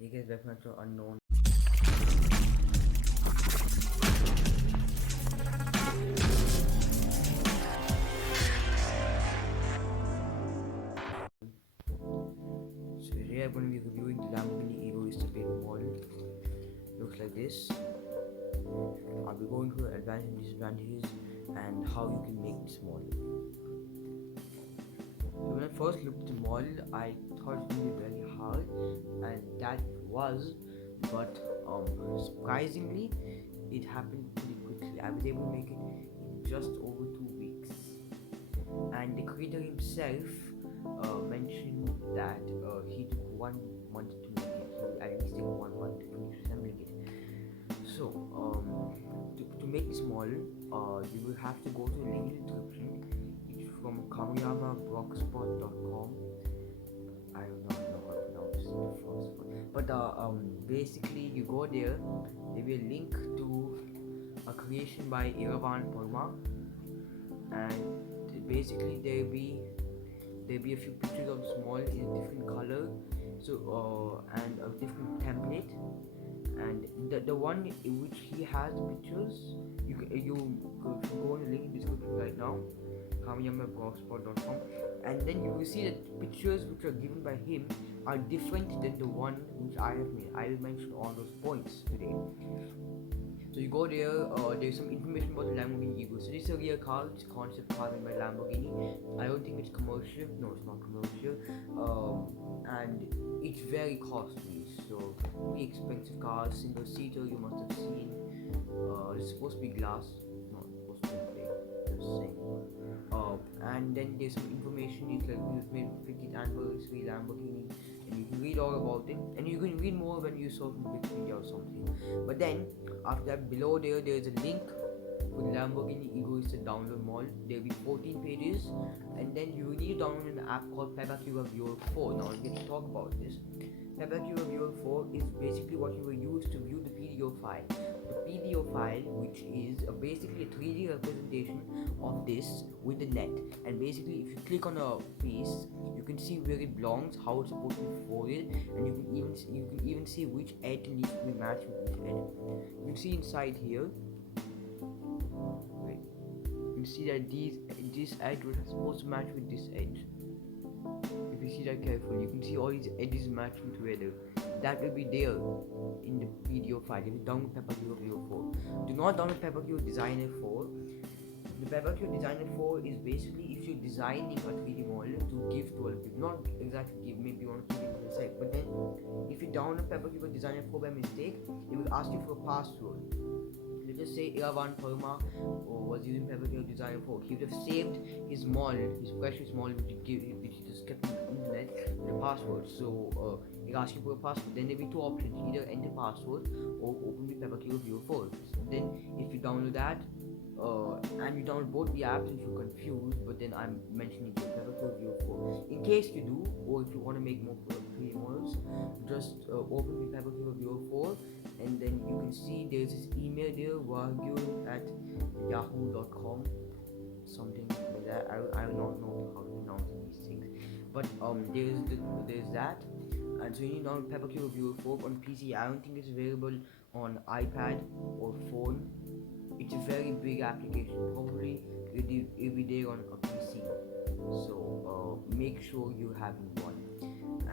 He gets weapons to unknown. So today I'm going to be reviewing the Lamborghini Egoista paper model. Looks like this. I'll be going through the advantages and disadvantages and how you can make this model. So when I first looked at the model, I thought it would be very hard, and that was, but surprisingly, it happened pretty quickly. I was able to make it in just over 2 weeks, and the creator himself mentioned that he took 1 month to make it. So at least take 1 month to finish assembling it. So to make this model, you will have to go to the link in the description. It's from kamiyamablogspot.com. I do not know how to pronounce the first one, but basically you go there. There will be a link to a creation by Iravan Parma, and basically there'll be a few pictures of the small in a different color, so and a different template, and the one in which he has the pictures, you could go on the link in the description right now, kamiyamablogspot.com, and then you will see that the pictures which are given by him are different than the one which I have made. I will mention all those points today. So you go there, there's some information about the Lamborghini Egoista. So this is a real car, it's a concept car made by Lamborghini. I don't think it's commercial, no it's not commercial, and it's very costly, so pretty expensive cars, single seater you must have seen. It's supposed to be glass, not supposed to be plain, just saying. And then there's some information, it's like it was made 50th anniversary Lamborghini, and you can read all about it, and you can read more when you saw from Wikipedia or something. But then after that, below there's a link for the Lamborghini Egoista download model. There'll be 14 pages, and then you will need to download an app called papermodel Viewer 4. Now let's talk about this. Papermodel Viewer 4 is basically what you will use to view the PDO file. The PDO file, which is basically a 3D representation of this with the net, and basically if you click on a piece, you can see where it belongs, how it's supposed to be folded, and you can even see which edge needs to be matched with which edge. You can see inside here. Wait, you can see that this edge was supposed to match with this edge. If you see that carefully, you can see all these edges matching together. That will be there in the video file. If you download papermodel 4, do not download papermodel Designer 4. The papermodel Designer 4 is basically if you're designing a 3D model to give to other people, not exactly give, maybe one or two people a sec, but then if you download papermodel Designer 4 by mistake, it will ask you for a password. Let's just say Iravan Parma was using papermodel Designer 4. He would have saved his model, his precious model, which he just kept on the internet, with a password. So it asks you for a password. Then there will be two options: either enter password or open the papermodel Viewer 4. Then if you download that, and you download both the apps, if you're confused, but then I'm mentioning the papermodel Viewer 4. In case you do, or if you want to make more 3D models, just open the papermodel Viewer 4, and then you can see there's this email there, wagyu@yahoo.com, something like that. I do not know how to pronounce these things, but there's that. And so you need download papermodel Viewer 4 on PC. I don't think it's available on iPad or phone. It's a very big application. Probably it'll be there on a PC. So make sure you have one.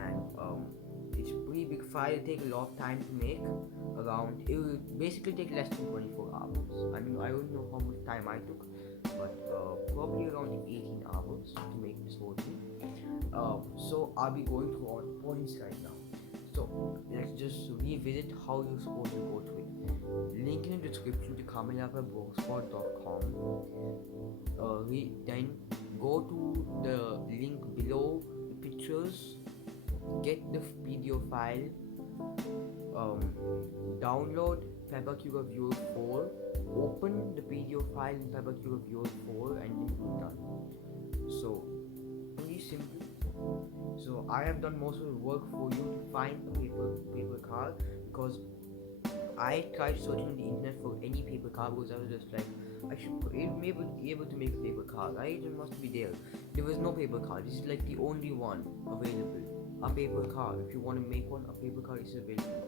And it's a pretty big file. It'll take a lot of time to make. It will basically take less than 24 hours. I mean, I don't know how much time I took, but probably around 18 hours to make this whole thing. So I'll be going through all the points right now. So let's just revisit how you're supposed to go through it. Link in the description to kamiyamablogspot.com. Then go to the link below the pictures, get the video file, download papermodel Viewer 4, open the video file in papermodel Viewer 4, and then you're done. So pretty simple. So I have done most of the work for you to find a paper car, because I tried searching on the internet for any paper car, because I was just like, I should be able to make a paper car, right? It must be there. There was no paper car. This is like the only one available. a paper car. If you want to make one, a paper car is available.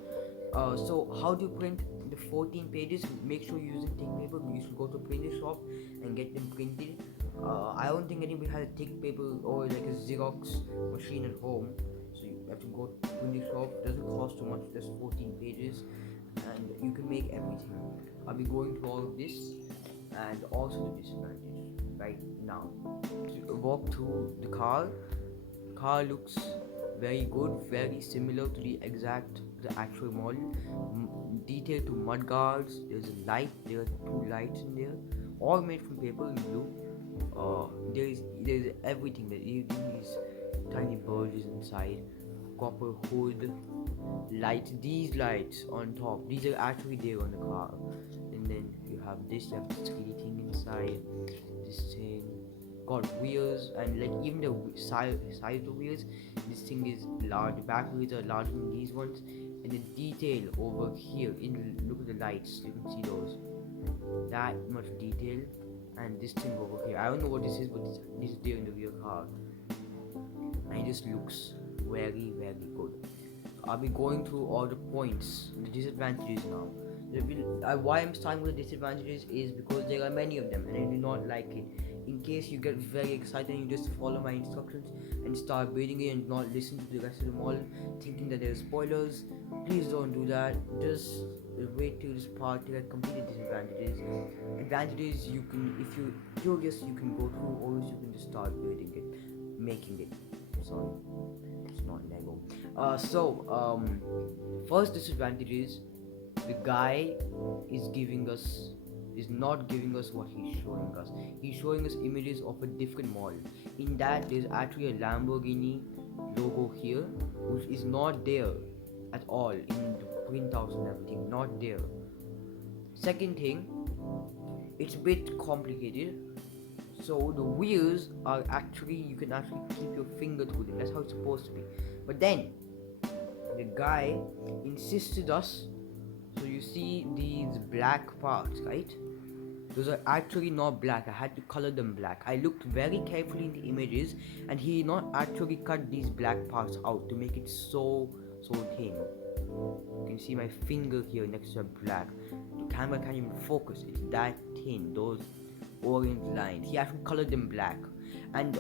So how do you print the 14 pages? Make sure you're using thick paper. You should go to a printer shop and get them printed. I don't think anybody has a thick paper or like a Xerox machine at home, so you have to go to a printer shop. It doesn't cost too much, just 14 pages, and you can make everything. I'll be going through all of this and also the disadvantage right now. So walk through the car. Car looks very good, very similar to the actual model. Detail to mud guards. There's a light. There are two lights in there, all made from paper in blue. There's everything. There these tiny birds inside. Copper hood, lights. These lights on top. These are actually there on the car. And then you have this. You have this 3D thing inside. This thing got wheels, and like even the size of the wheels, this thing is large. The back wheels are larger than these ones, and the detail over here look at the lights, you can see those, that much detail. And this thing over here, I don't know what this is, but this is there in the rear car, and it just looks very good. I'll be going through all the points, the disadvantages now. Why I'm starting with the disadvantages is because there are many of them and I do not like it. In case you get very excited and you just follow my instructions and start reading it and not listen to the rest of the model, thinking that there are spoilers, please don't do that. Just wait till this part to complete the disadvantages. Advantages, you can, if you're curious, you can go through, or else you can just start reading it, making it. Sorry, it's not Lego. First disadvantage is the guy is not giving us what he's showing us. He's showing us images of a different model. In that, there's actually a Lamborghini logo here, which is not there at all in the printouts and everything. Not there. Second thing, it's a bit complicated. So the wheels are actually, you can actually keep your finger through them. That's how it's supposed to be. But then the guy insisted us. So you see these black parts, right? Those are actually not black. I had to color them black. I looked very carefully in the images, and he not actually cut these black parts out to make it so thin. You can see my finger here next to black. The camera can't even focus. It's that thin. Those orange lines. He actually colored them black, and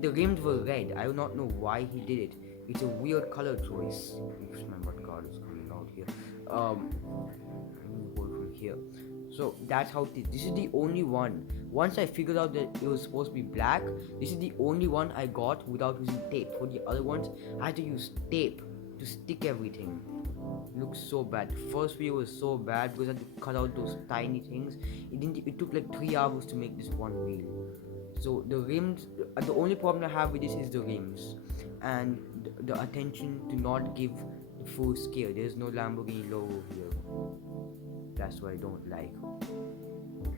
the rims were red. I do not know why he did it. It's a weird color choice. Oops, my mud guard is coming out here. Hold from here. So that's how this is the only one. Once I figured out that it was supposed to be black, this is the only one I got without using tape. For the other ones, I had to use tape to stick everything. It looks so bad. The first video was so bad because I had to cut out those tiny things. It took like 3 hours to make this one reel. So the rims, the only problem I have with this is the rims and the attention to not give the full scale. There's no Lamborghini logo here. That's what I don't like.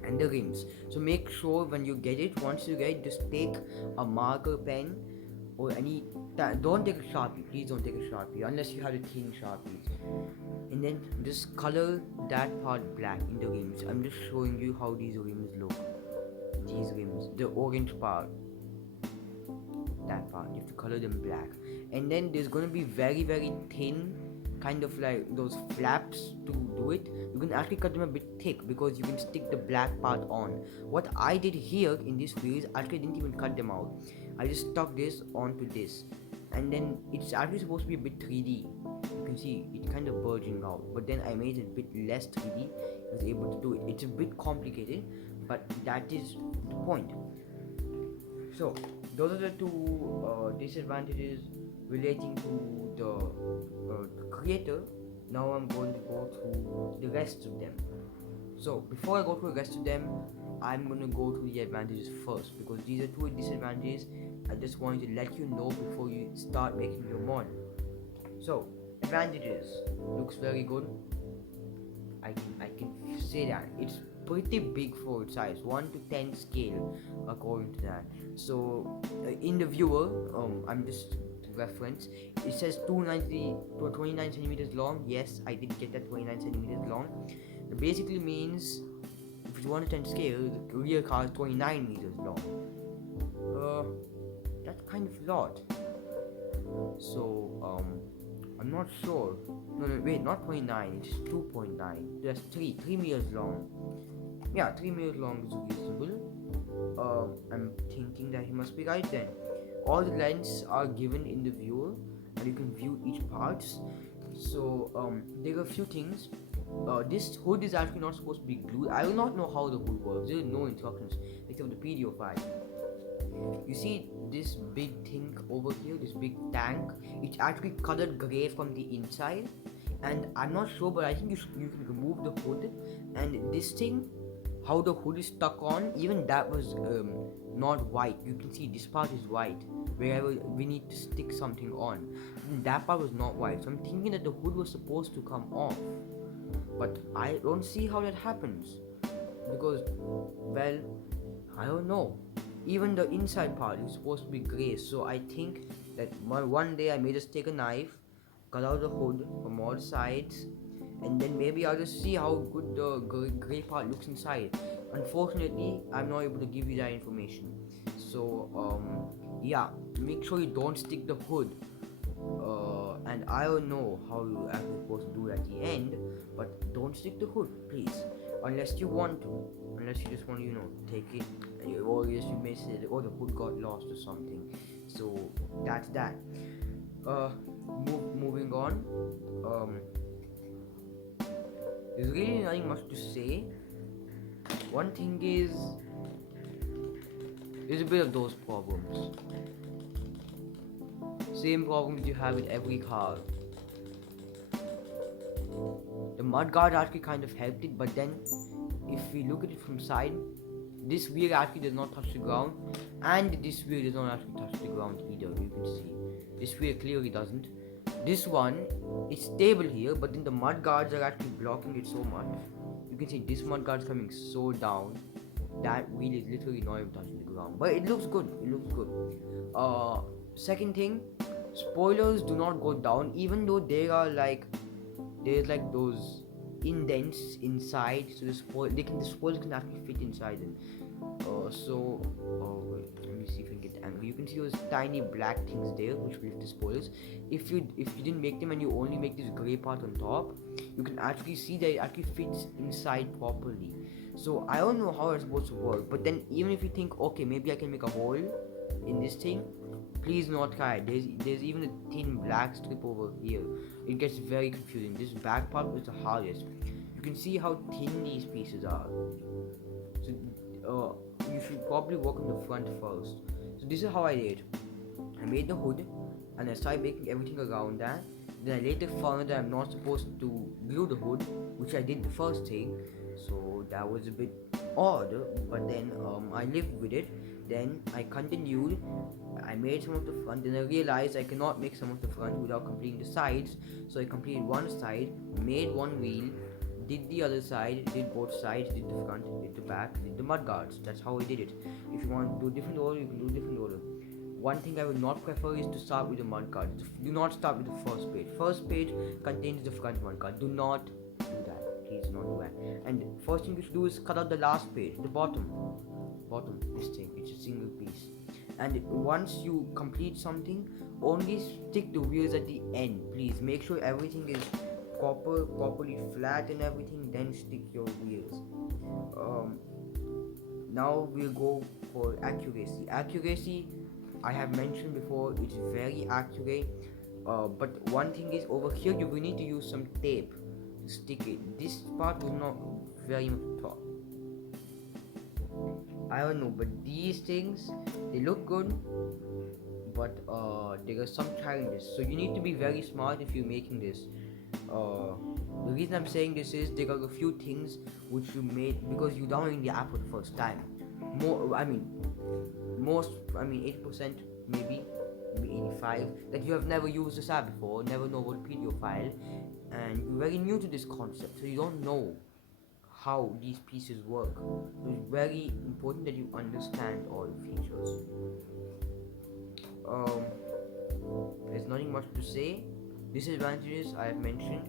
And the rims. So make sure when you get it, once you get it, just take a marker pen or any. Don't take a Sharpie. Please don't take a Sharpie unless you have the thin Sharpies. And then just color that part black in the rims. I'm just showing you how these rims look. These rims, the orange part, that part, you have to color them black. And then there's gonna be very thin, kind of like those flaps to do it. You can actually cut them a bit thick because you can stick the black part on. What I did here in this video is actually didn't even cut them out. I just stuck this onto this, and then it's actually supposed to be a bit 3D. You can see it kind of burgeoning out, but then I made it a bit less 3D. I was able to do it. It's a bit complicated, but that is the point. So those are the two disadvantages relating to the creator. Now I'm going to go through the rest of them. So before I go through the rest of them, I'm going to go through the advantages first, because these are two disadvantages. I just wanted to let you know before you start making your model. So advantages, looks very good. I can say that it's pretty big for its size, 1 to 10 scale according to that. So in the viewer, I'm just reference, it says 29 centimeters long. Yes, I did get that 29 centimeters long. It basically means if it's 1 to 10 scale, the rear car is 29 meters long. That's kind of a lot. So I'm not sure. No, wait, not 29. It's 2.9. That's 3 meters long. Yeah, 3 meters long is reasonable. I'm thinking that he must be right then. All the lengths are given in the viewer, and you can view each parts. So there are a few things. This hood is actually not supposed to be glued. I do not know how the hood works. There is no instructions except the PDF file. You see this big thing over here, this big tank. It's actually colored gray from the inside, and I'm not sure, but I think you can remove the hood, and this thing, how the hood is stuck on, even that was not white. You can see this part is white wherever we need to stick something on. And that part was not white, so I'm thinking that the hood was supposed to come off, but I don't see how that happens because, well, I don't know. Even the inside part is supposed to be gray, so I think that one day I may just take a knife, cut out the hood from all sides, and then maybe I'll just see how good the gray part looks inside. Unfortunately, I'm not able to give you that information. So yeah, make sure you don't stick the hood. And I don't know how you actually supposed to do it at the end, but don't stick the hood, please, unless you want to. Unless you just want to, take it, or yes, you may say, oh, the hood got lost or something. So that's that. Moving on. There's really nothing much to say. One thing is, there's a bit of those problems. Same problems you have with every car. The mudguard actually kind of helped it, but then if we look at it from side, this wheel actually does not touch the ground, and this wheel does not actually touch the ground either. You can see this wheel clearly doesn't. This one is stable here, but then the mud guards are actually blocking it so much. You can see this mud guard is coming so down. That wheel is literally not even touching the ground, but it looks good. It looks good. Second thing, spoilers do not go down, even though there are there's like those indents inside, so the spoilers can actually fit inside them. Wait, let me see if I can get the angle. You can see those tiny black things there which lift the spoilers. If you didn't make them and you only make this gray part on top, you can actually see that it actually fits inside properly. So I don't know how it's supposed to work, but then even if you think, okay, maybe I can make a hole in this thing, please not try it. There's even a thin black strip over here. It gets very confusing. This back part is the hardest. You can see how thin these pieces are. So you should probably work on the front first. So this is how I did. I made the hood and I started making everything around that. Then I later found that I'm not supposed to glue the hood, which I did the first thing. So that was a bit odd, but then I lived with it. Then I continued. I made some of the front, then I realized I cannot make some of the front without completing the sides. So I completed one side, made one wheel, did the other side, did both sides, did the front, did the back, did the mud guards. That's how I did it. If you want to do different order, you can do different order. One thing I would not prefer is to start with the mud guards. Do not start with the first page. First page contains the front mud guard. Do not do that. Please do not do that. And first thing you should do is cut out the last page, the bottom, this thing. It's a single piece. And once you complete something, only stick the wheels at the end. Please make sure everything is properly flat and everything, then stick your wheels. Now we'll go for accuracy. Accuracy, I have mentioned before, it's very accurate. But one thing is, over here you will need to use some tape to stick it. This part was not very much taught. I don't know, but these things, they look good, but there are some challenges. So you need to be very smart if you're making this. The reason I'm saying this is there are a few things which you made because you downloading the app for the first time. 80%, maybe 85, that you have never used this app before, never know what PDF file, and you're very new to this concept, so you don't know how these pieces work. So it's very important that you understand all the features. There's nothing much to say. Disadvantages I have mentioned.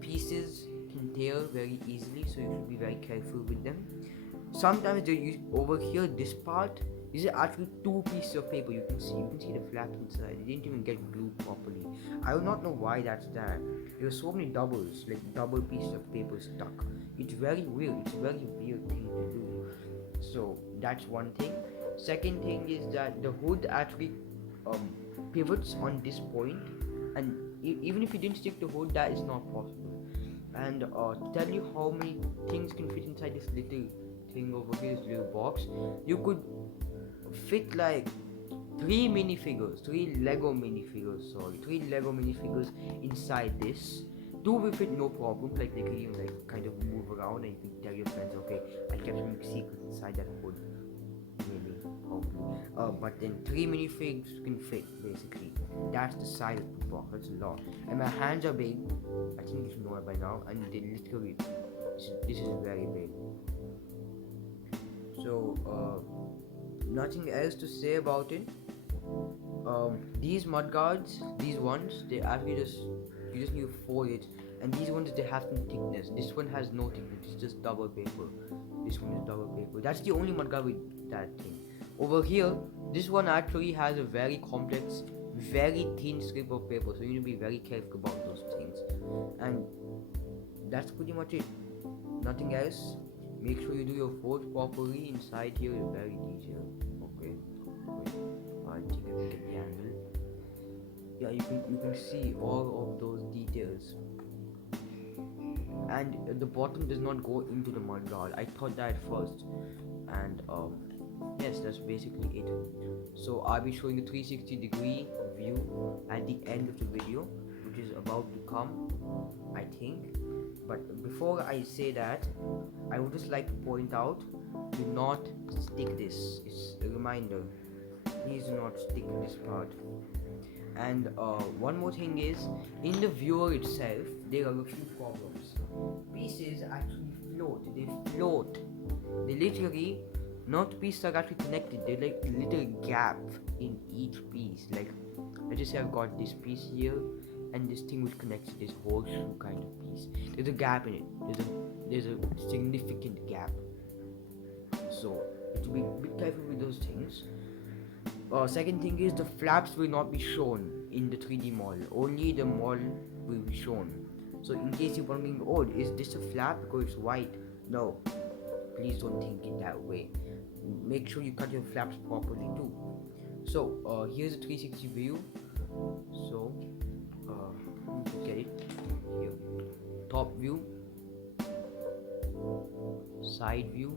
Pieces can tear very easily, so you should be very careful with them. Sometimes over here, this part These are actually two pieces of paper. You can see the flap inside. It didn't even get glued properly. I do not know why that's there. There are so many doubles, like double pieces of paper stuck. It's very weird. It's a very weird thing to do. So that's one thing. Second thing is that the hood actually um, pivots on this point, and even if you didn't stick the hood, that is not possible. And to tell you how many things can fit inside this little thing over here, this little box, you could fit like three Lego minifigures inside this. Two will fit no problem, like they can even like kind of move around, and you can tell your friends, okay, I kept some secrets inside that hood, maybe, hopefully. But then three minifigs can fit basically. That's the size of the box. That's a lot, and my hands are big. I think you should know it by now, and they literally, this is very big. So nothing else to say about it. These mudguards, these ones, they actually you just need to fold it, and these ones they have some thickness. This one has no thickness, it's just double paper. This one is double paper. That's the only mudguard with that thing. Over here, this one actually has a very complex, very thin strip of paper, so you need to be very careful about those things. And that's pretty much it. Nothing else. Make sure you do your folds properly. Inside here is very detailed. Okay. Wait. I think I can get the angle. Yeah, you can see all of those details. And the bottom does not go into the mudguard. I thought that first. And yes, that's basically it. So I'll be showing a 360-degree view at the end of the video, which is about to come, I think. But before I say that, I would just like to point out, do not stick this. It's a reminder. Please do not stick this part. And one more thing is, in the viewer itself, there are a few problems. Pieces actually float. They float. They literally, not pieces are actually connected. They're like a little gap in each piece. Like, let's just say I've got this piece here, and this thing which connects this horseshoe kind of piece. There's a gap in it. There's a significant gap. So you have to be a bit careful with those things. Second thing is, the flaps will not be shown in the 3D model. Only the model will be shown. So in case you're wondering, oh, is this a flap because it's white? No, please don't think it that way. Make sure you cut your flaps properly too. So here's a 360 view. So get it here. Top view, side view,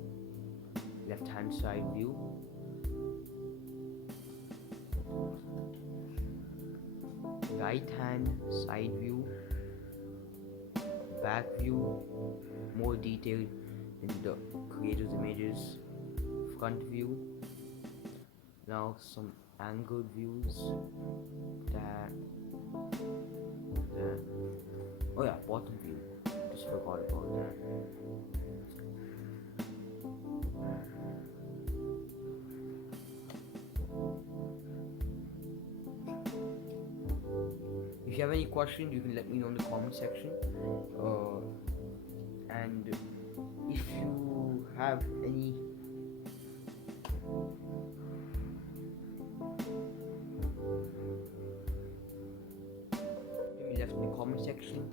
left hand side view, right hand side view, back view, more detailed in the creator's images, front view, now some angled views, that, oh yeah, bottom view, just forgot about that. If you have any questions, you can let me know in the comment section. And if you have any left in the comment section.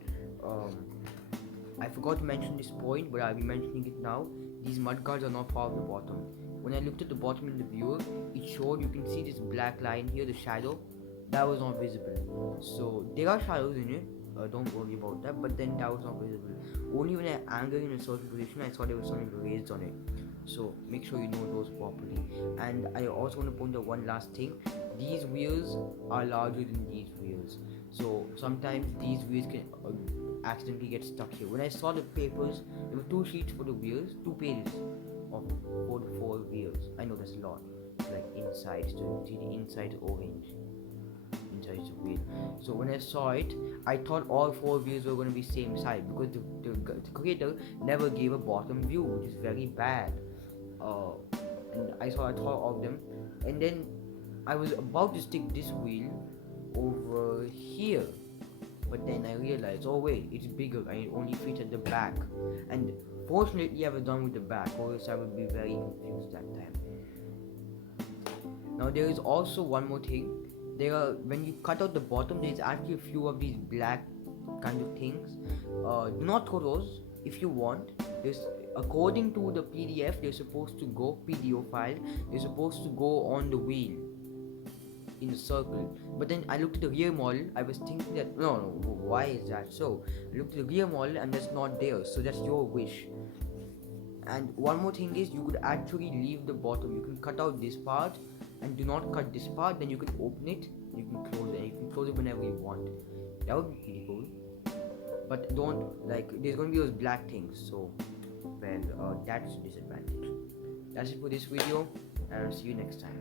I forgot to mention this point, but I'll be mentioning it now. These mudguards are not part of the bottom. When I looked at the bottom in the viewer, it showed, you can see this black line here, the shadow, that was not visible. So there are shadows in it, don't worry about that, but then that was not visible. Only when I angled in a certain position, I saw there was something raised on it. So make sure you know those properly. And I also want to point out one last thing. These wheels are larger than these wheels, so sometimes these wheels can accidentally get stuck here. When I saw the papers, there were 2 sheets for the wheels, 2 pages of 4 wheels. I know that's a lot. It's like inside, so you see the inside is orange. Inside is the wheel. So when I saw it, I thought all 4 wheels were going to be same size, because the creator never gave a bottom view, which is very bad. And I thought of them, and then I was about to stick this wheel over here, but then I realized, oh wait, it's bigger and it only fits at the back. And fortunately I was done with the back, or else I would be very confused that time. Now there is also one more thing. There are, when you cut out the bottom, there is actually a few of these black kind of things. Do not throw those if you want. There's, according to the PDF, they're supposed to go PDO file. They're supposed to go on the wheel in the circle. But then I looked at the rear model. I was thinking that no, why is that so? I looked at the rear model and that's not there. So that's your wish. And one more thing is, you could actually leave the bottom. You can cut out this part and do not cut this part. Then you can open it, you can close it, and you can close it whenever you want. That would be pretty cool. But don't, like, there's gonna be those black things, so well, that's a disadvantage. That's it for this video, and I'll see you next time.